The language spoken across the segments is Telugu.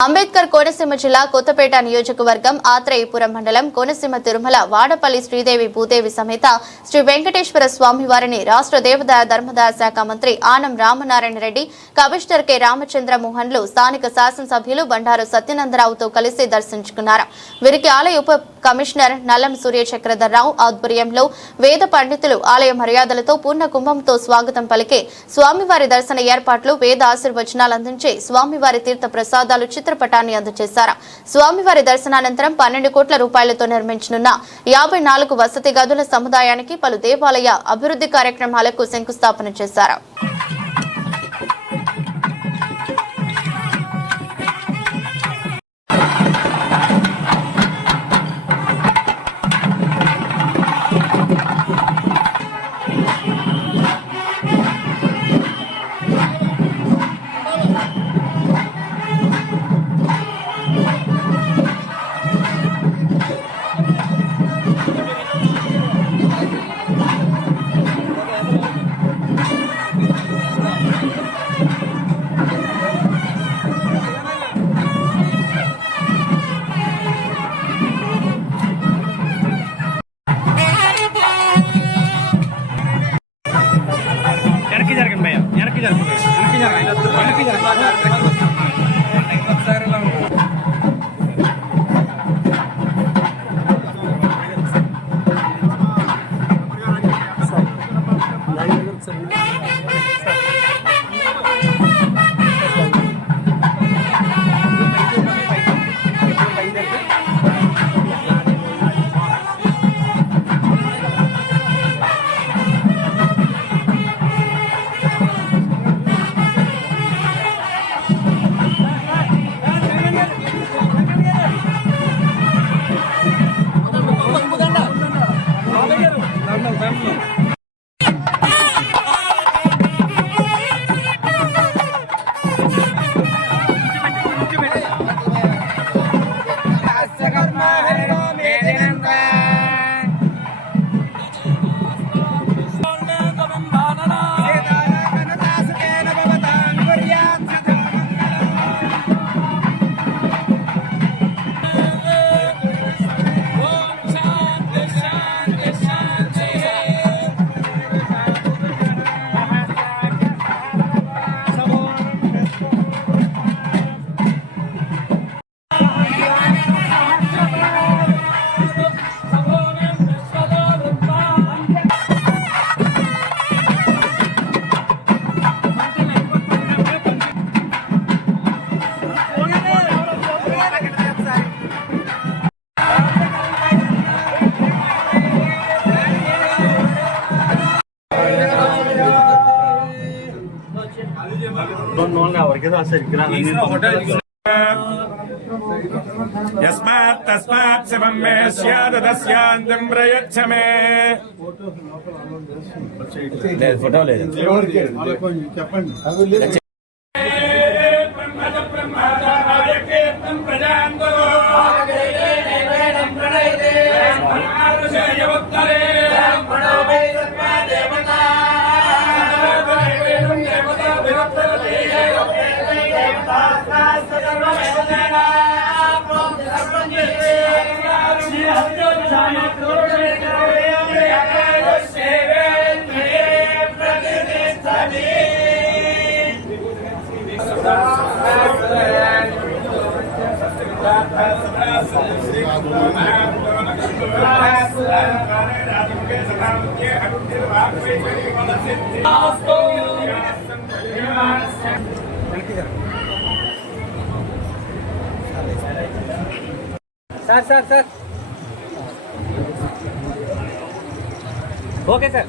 అంబేద్కర్ కోనసీమ జిల్లా కొత్తపేట నియోజకవర్గం ఆత్రేయపురం మండలం కోనసీమ తిరుమల వాడపల్లి శ్రీదేవి భూదేవి సమేత శ్రీ వెంకటేశ్వర స్వామి వారిని రాష్ట్ర దేవాదాయ ధర్మదాయ శాఖ మంత్రి ఆనం రామనారాయణ రెడ్డి, కమిషనర్ కె రామచంద్ర మోహన్లు, స్థానిక శాసనసభ్యులు బండారు సత్యనందరావుతో కలిసి దర్శించుకున్నారు. వీరికి ఆలయ ఉప కమిషనర్ నల్లం సూర్య చక్రధర్రావు ఆధ్వర్యంలో వేద పండితులు ఆలయ మర్యాదలతో పూర్ణ కుంభంతో స్వాగతం పలికే స్వామివారి దర్శన ఏర్పాట్లు, వేద ఆశీర్వచనాలు అందించే స్వామివారి తీర్థ ప్రసాదాలు చిత్రపటాన్ని అందజేశారు. స్వామివారి దర్శనానంతరం 12 కోట్ల రూపాయలతో నిర్మించనున్న 54 వసతి గదుల సముదాయానికి పలు దేవాలయ అభివృద్ధి కార్యక్రమాలకు శంకుస్థాపన చేశారు. यस्मात् तस्मात् शिवं मे स्यात् तस्यान्तं प्रयच्छ मे फोटो ले sir okay sir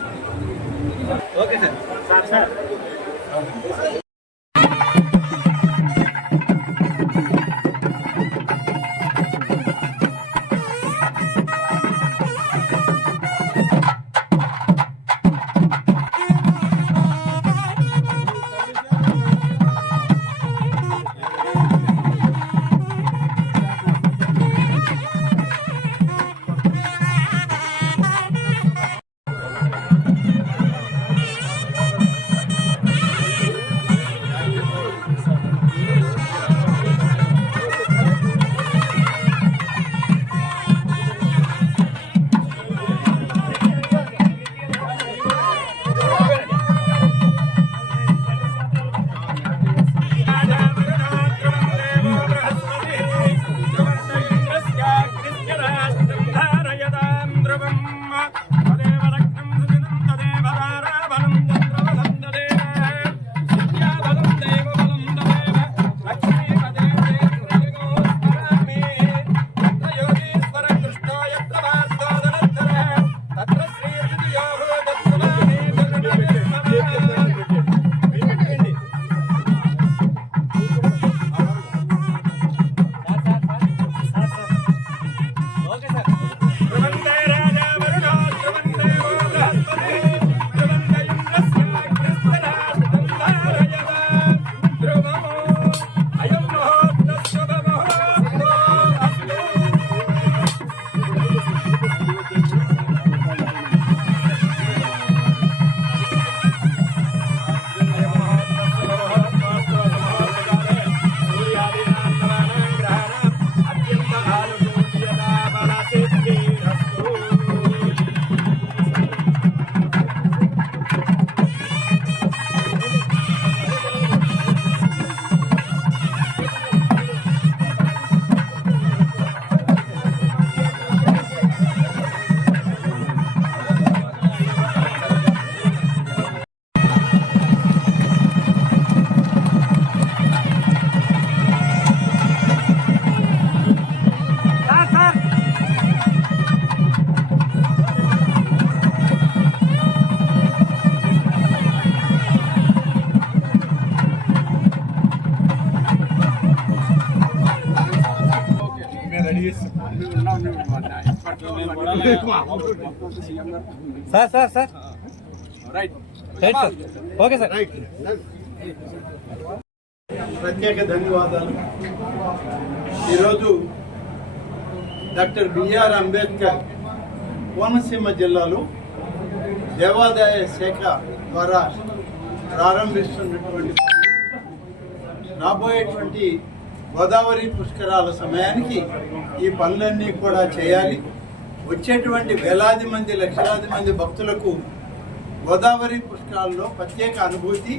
sir right sir okay sir ప్రత్యేక ధన్యవాదాలు. ఈరోజు డాక్టర్ బిఆర్ అంబేద్కర్ కోనసీమ జిల్లాలో దేవాదాయ శాఖ ద్వారా ప్రారంభిస్తున్నటువంటి రాబోయేటువంటి గోదావరి పుష్కరాల సమయానికి ఈ పనులన్నీ కూడా చేయాలి. వచ్చేటువంటి వేలాది మంది లక్షలాది మంది భక్తులకు గోదావరి పుష్కరాల్లో ప్రత్యేక అనుభూతి,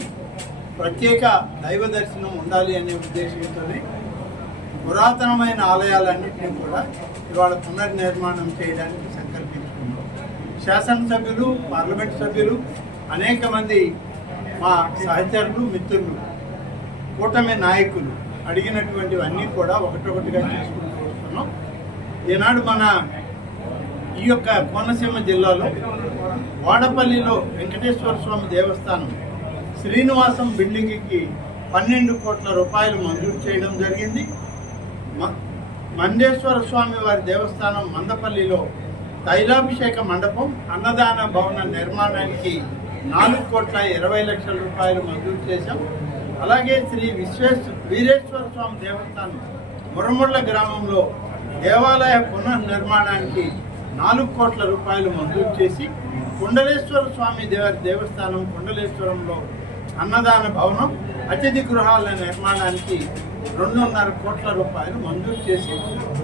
ప్రత్యేక దైవ దర్శనం ఉండాలి అనే ఉద్దేశంతోనే పురాతనమైన ఆలయాలన్నింటినీ కూడా ఇవాళ పునర్నిర్మాణం చేయడానికి సంకల్పించుకున్నాం. శాసనసభ్యులు, పార్లమెంట్ సభ్యులు, అనేక మంది మా సహచరులు, మిత్రులు, కూటమి నాయకులు అడిగినటువంటివన్నీ కూడా ఒకటొకటిగా చేసుకుంటూ వస్తున్నాం. ఈనాడు మన ఈ యొక్క కోనసీమ జిల్లాలో వాడపల్లిలో వెంకటేశ్వర స్వామి దేవస్థానం శ్రీనివాసం బిల్డింగ్కి 12 కోట్ల రూపాయలు మంజూరు చేయడం జరిగింది. మండేశ్వర స్వామి వారి దేవస్థానం మందపల్లిలో తైలాభిషేక మండపం, అన్నదాన భవన నిర్మాణానికి 4,20,00,000 రూపాయలు మంజూరు చేశాం. అలాగే శ్రీ వీరేశ్వర స్వామి దేవస్థానం మురముళ్ళ గ్రామంలో దేవాలయ పునర్నిర్మాణానికి 4 కోట్ల రూపాయలు మంజూరు చేసి, కుండలేశ్వర స్వామి దేవస్థానం కుండలేశ్వరంలో అన్నదాన భవనం, అతిథి గృహాల నిర్మాణానికి 2.5 కోట్ల రూపాయలు మంజూరు చేసి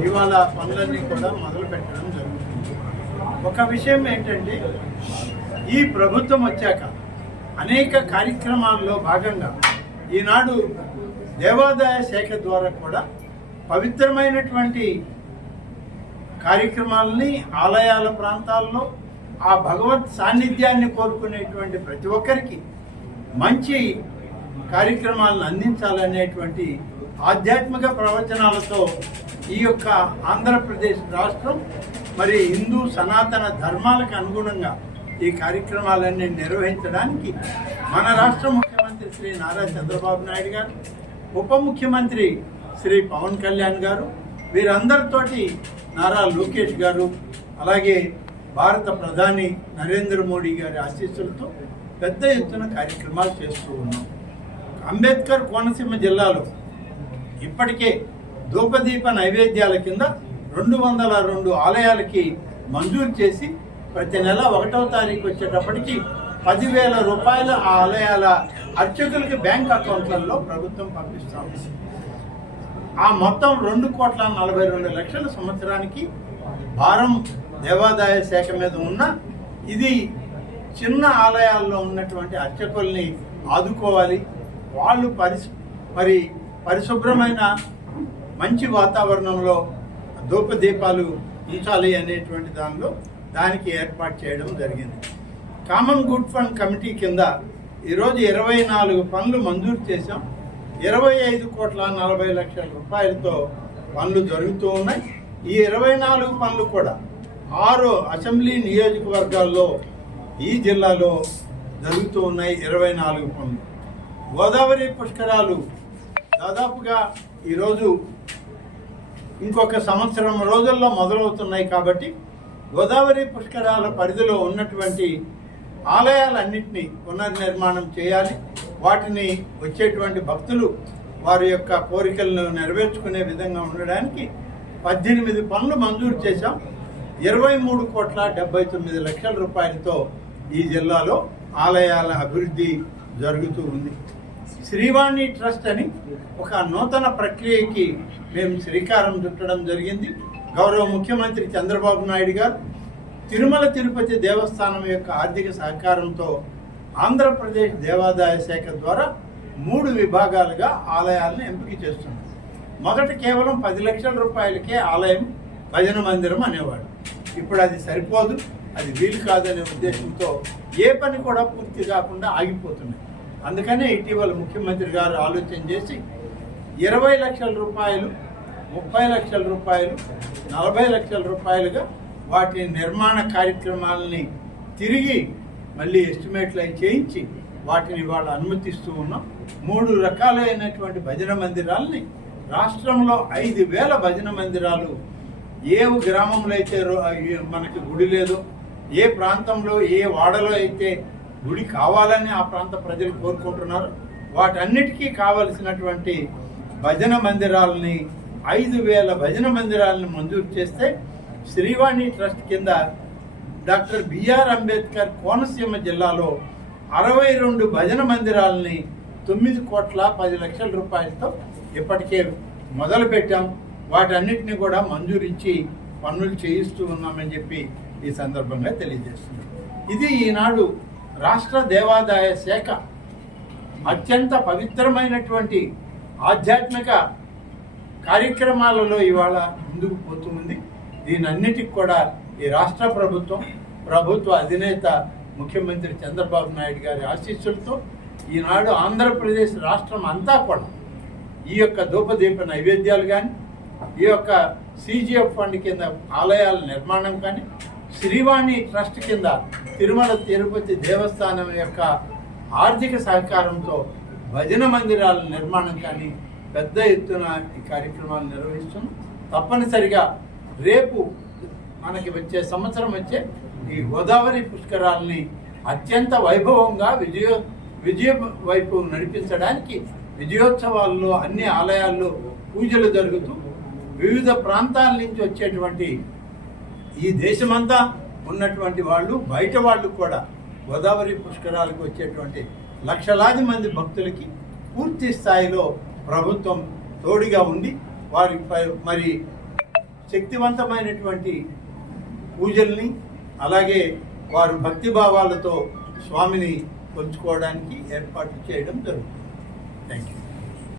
ఇవాళ పనులన్నీ కూడా మొదలు పెట్టడం జరుగుతుంది. ఒక విషయం ఏంటంటే, ఈ ప్రభుత్వం వచ్చాక అనేక కార్యక్రమాల్లో భాగంగా ఈనాడు దేవాదాయ శాఖ ద్వారా కూడా పవిత్రమైనటువంటి కార్యక్రమాలని ఆలయాల ప్రాంతాల్లో ఆ భగవత్ సాన్నిధ్యాన్ని కోరుకునేటువంటి ప్రతి ఒక్కరికి మంచి కార్యక్రమాలను అందించాలనేటువంటి ఆధ్యాత్మిక ప్రవచనాలతో ఈ యొక్క ఆంధ్రప్రదేశ్ రాష్ట్రం మరి హిందూ సనాతన ధర్మాలకు అనుగుణంగా ఈ కార్యక్రమాలన్నీ నిర్వహించడానికి మన రాష్ట్ర ముఖ్యమంత్రి శ్రీ నారా చంద్రబాబు నాయుడు గారు, ఉప ముఖ్యమంత్రి శ్రీ పవన్ కళ్యాణ్ గారు, వీరందరితోటి నారా లోకేష్ గారు, అలాగే భారత ప్రధాని నరేంద్ర మోడీ గారి ఆశీస్సులతో పెద్ద ఎత్తున కార్యక్రమాలు చేస్తూ ఉన్నాం. అంబేద్కర్ కోనసీమ జిల్లాలో ఇప్పటికే ధూపదీప నైవేద్యాల కింద 202 ఆలయాలకి మంజూరు చేసి ప్రతి నెల 1వ తారీఖు వచ్చేటప్పటికి 10,000 రూపాయల ఆ ఆలయాల అర్చకులకి బ్యాంక్ అకౌంట్లలో ప్రభుత్వం పంపిస్తాం. ఆ మొత్తం 2,42,00,000 సంవత్సరానికి భారం దేవాదాయ శాఖ మీద ఉన్న ఇది చిన్న ఆలయాల్లో ఉన్నటువంటి అర్చకుల్ని ఆదుకోవాలి, వాళ్ళు పరిశుభ్రమైన మంచి వాతావరణంలో ధూపదీపాలు ఉంచాలి అనేటువంటి దానికి ఏర్పాటు చేయడం జరిగింది. కామన్ గుడ్ ఫండ్ కమిటీ కింద ఈరోజు 24 పనులు మంజూరు చేశాం. 25,40,00,000 రూపాయలతో పనులు జరుగుతూ ఉన్నాయి. ఈ 24 పనులు కూడా 6 అసెంబ్లీ నియోజకవర్గాల్లో ఈ జిల్లాలో జరుగుతూ ఉన్నాయి. 24 పనులు. గోదావరి పుష్కరాలు దాదాపుగా ఈరోజు ఇంకొక సంవత్సరం రోజుల్లో మొదలవుతున్నాయి కాబట్టి గోదావరి పుష్కరాల పరిధిలో ఉన్నటువంటి ఆలయాలన్నింటినీ పునర్నిర్మాణం చేయాలి. వాటిని వచ్చేటువంటి భక్తులు వారి యొక్క కోరికలను నెరవేర్చుకునే విధంగా ఉండడానికి 18 పనులు మంజూరు చేశాం. 23,79,00,000 రూపాయలతో ఈ జిల్లాలో ఆలయాల అభివృద్ధి జరుగుతూ ఉంది. శ్రీవాణి ట్రస్ట్ అని ఒక నూతన ప్రక్రియకి మేము శ్రీకారం చుట్టడం జరిగింది. గౌరవ ముఖ్యమంత్రి చంద్రబాబు నాయుడు గారు తిరుమల తిరుపతి దేవస్థానం యొక్క ఆర్థిక సహకారంతో ఆంధ్రప్రదేశ్ దేవాదాయ శాఖ ద్వారా 3 విభాగాలుగా ఆలయాలను ఎంపిక చేస్తున్నారు. మొదట కేవలం 10 లక్షల రూపాయలకే ఆలయం, భజన మందిరం అనేవాడు. ఇప్పుడు అది సరిపోదు, అది వీలు కాదనే ఉద్దేశంతో ఏ పని కూడా పూర్తి కాకుండా ఆగిపోతున్నాయి. అందుకనే ఇటీవల ముఖ్యమంత్రి గారు ఆలోచన చేసి 20 లక్షల రూపాయలు, 30 లక్షల రూపాయలు, 40 లక్షల రూపాయలుగా వాటి నిర్మాణ కార్యక్రమాలని తిరిగి మళ్ళీ ఎస్టిమేట్లు అవి చేయించి వాటిని వాళ్ళు అనుమతిస్తూ ఉన్నాం. 3 రకాలైనటువంటి భజన మందిరాలని రాష్ట్రంలో 5,000 భజన మందిరాలు ఏ గ్రామంలో అయితే మనకి గుడి లేదో, ఏ ప్రాంతంలో ఏ వాడలో అయితే గుడి కావాలని ఆ ప్రాంత ప్రజలు కోరుకుంటున్నారు, వాటన్నిటికీ కావలసినటువంటి భజన మందిరాలని 5,000 భజన మందిరాలను మంజూరు చేస్తే శ్రీవాణి ట్రస్ట్ కింద డాక్టర్ బిఆర్ అంబేద్కర్ కోనసీమ జిల్లాలో 62 భజన మందిరాలని 9,10,00,000 రూపాయలతో ఇప్పటికే మొదలు పెట్టాం. వాటన్నిటిని కూడా మంజూరించి పనులు చేయిస్తూ ఉన్నామని చెప్పి ఈ సందర్భంగా తెలియజేస్తున్నాం. ఇది ఈనాడు రాష్ట్ర దేవాదాయ శాఖ అత్యంత పవిత్రమైనటువంటి ఆధ్యాత్మిక కార్యక్రమాలలో ఇవాళ ముందుకు పోతుంది. దీనన్నిటికి కూడా ఈ రాష్ట్ర ప్రభుత్వ అధినేత ముఖ్యమంత్రి చంద్రబాబు నాయుడు గారి ఆశీస్సులతో ఈనాడు ఆంధ్రప్రదేశ్ రాష్ట్రం అంతా కూడా ఈ యొక్క ధూపదీప నైవేద్యాలు కానీ, ఈ యొక్క CGF ఫండ్ కింద ఆలయాల నిర్మాణం కానీ, శ్రీవాణి ట్రస్ట్ కింద తిరుమల తిరుపతి దేవస్థానం యొక్క ఆర్థిక సహకారంతో భజన మందిరాల నిర్మాణం కానీ పెద్ద ఎత్తున ఈ కార్యక్రమాలు నిర్వహిస్తున్నాం. తప్పనిసరిగా రేపు మనకి సంవత్సరం వచ్చే ఈ గోదావరి పుష్కరాలని అత్యంత వైభవంగా విజయ వైపు నడిపించడానికి విజయోత్సవాల్లో అన్ని ఆలయాల్లో పూజలు జరుగుతూ వివిధ ప్రాంతాల నుంచి వచ్చేటువంటి ఈ దేశమంతా ఉన్నటువంటి వాళ్ళు, బయట వాళ్ళు కూడా గోదావరి పుష్కరాలకు వచ్చేటువంటి లక్షలాది మంది భక్తులకి పూర్తి స్థాయిలో ప్రభుత్వం తోడుగా ఉండి వారి మరి శక్తివంతమైనటువంటి పూజల్ని, అలాగే వారు భక్తిభావాలతో స్వామిని కొలుచుకోవడానికి ఏర్పాటు చేయడం జరుగుతుంది. Thank you.